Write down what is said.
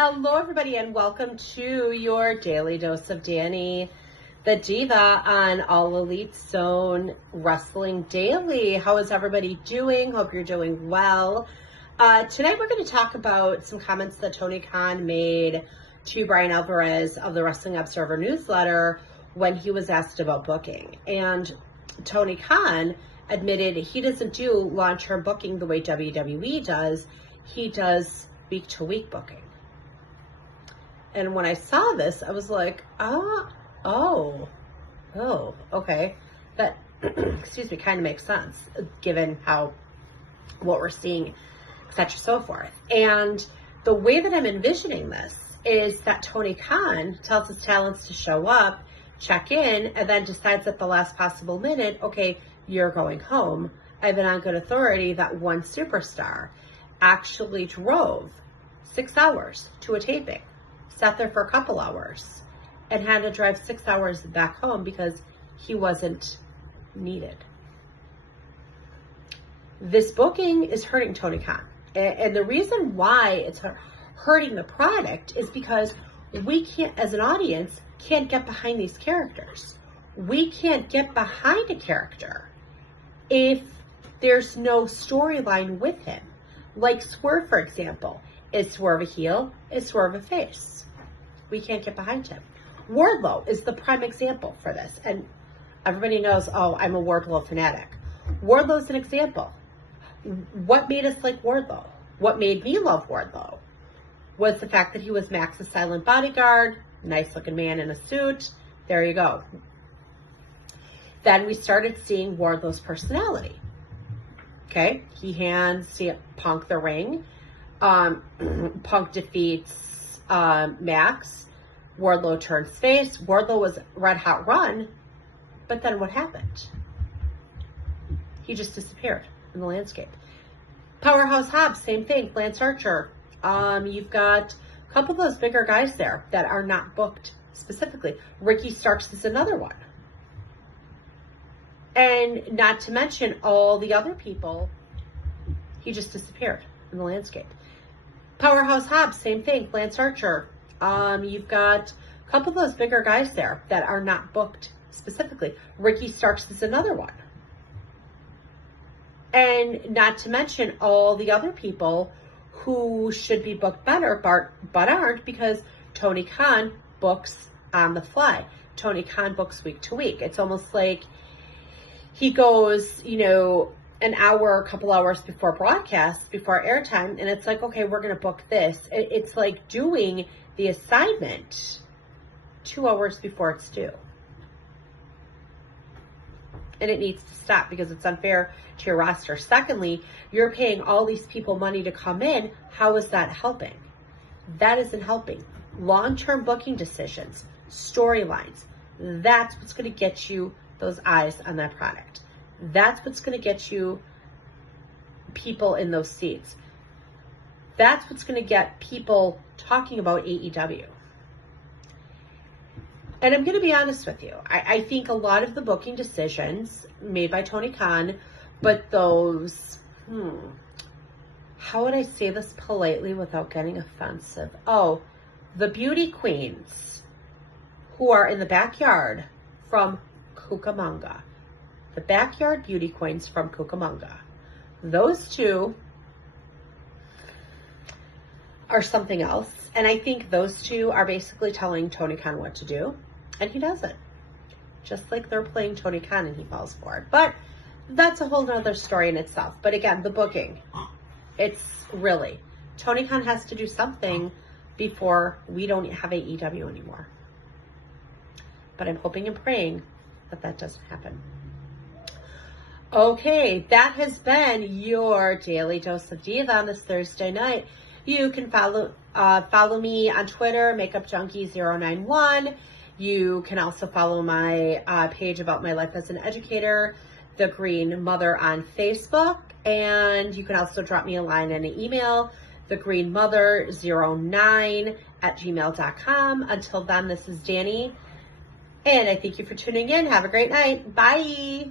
Hello, everybody, and welcome to your Daily Dose of Dani, the diva on All Elite Zone Wrestling Daily. How is everybody doing? Hope you're doing well. Today, we're going to talk about some comments that Tony Khan made to Brian Alvarez of the Wrestling Observer newsletter when he was asked about booking. And Tony Khan admitted he doesn't do long-term booking the way WWE does. He does week-to-week booking. And when I saw this, I was like, oh, okay. That, excuse me, kind of makes sense given what we're seeing, etc. so forth. And the way that I'm envisioning this is that Tony Khan tells his talents to show up, check in, and then decides at the last possible minute, okay, you're going home. I've been on good authority that one superstar actually drove 6 hours to a taping, sat there for a couple hours, and had to drive 6 hours back home because he wasn't needed. This booking is hurting Tony Khan. And the reason why it's hurting the product is because we can't, as an audience, can't get behind these characters. We can't get behind a character if there's no storyline with him. Like Swerve, for example. Is Swerve a heel? Is Swerve a face? We can't get behind him. Wardlow is the prime example for this. And everybody knows, oh, I'm a Wardlow fanatic. Wardlow's an example. What made us like Wardlow? What made me love Wardlow was the fact that he was Max's silent bodyguard, nice looking man in a suit. There you go. Then we started seeing Wardlow's personality. Okay, he hands Punk the ring. Punk defeats Max. Wardlow turns face. Wardlow was red hot run, but then what happened? He just disappeared in the landscape. Powerhouse Hobbs, same thing. Lance Archer. You've got a couple of those bigger guys there that are not booked specifically. Ricky Starks is another one. And not to mention all the other people, he just disappeared in the landscape. Powerhouse Hobbs, same thing. Lance Archer. You've got a couple of those bigger guys there that are not booked specifically. Ricky Starks is another one. And not to mention all the other people who should be booked better, but aren't, because Tony Khan books on the fly. Tony Khan books week to week. It's almost like he goes, an hour, a couple hours before broadcast, before airtime, and it's like, okay, we're going to book this. It's like doing the assignment 2 hours before it's due. And it needs to stop because it's unfair to your roster. Secondly, you're paying all these people money to come in. How is that helping? That isn't helping. Long-term booking decisions, storylines, that's what's going to get you those eyes on that product. That's what's going to get you people in those seats. That's what's going to get people talking about AEW. And I'm going to be honest with you. I think a lot of the booking decisions made by Tony Khan, but those, how would I say this politely without getting offensive? Oh, the beauty queens who are in the backyard from Cucamonga. The backyard beauty queens from Cucamonga. Those two are something else. And I think those two are basically telling Tony Khan what to do. And he does it. Just like they're playing Tony Khan and he falls for it. But that's a whole nother story in itself. But again, the booking. It's really, Tony Khan has to do something before we don't have AEW anymore. But I'm hoping and praying that that doesn't happen. Okay, that has been your Daily Dose of Diva on this Thursday night. You can follow me on Twitter, MakeupJunkie091. You can also follow my page about my life as an educator, The Green Mother, on Facebook. And you can also drop me a line and an email, thegreenmother09@gmail.com. Until then, this is Dani. And I thank you for tuning in. Have a great night. Bye.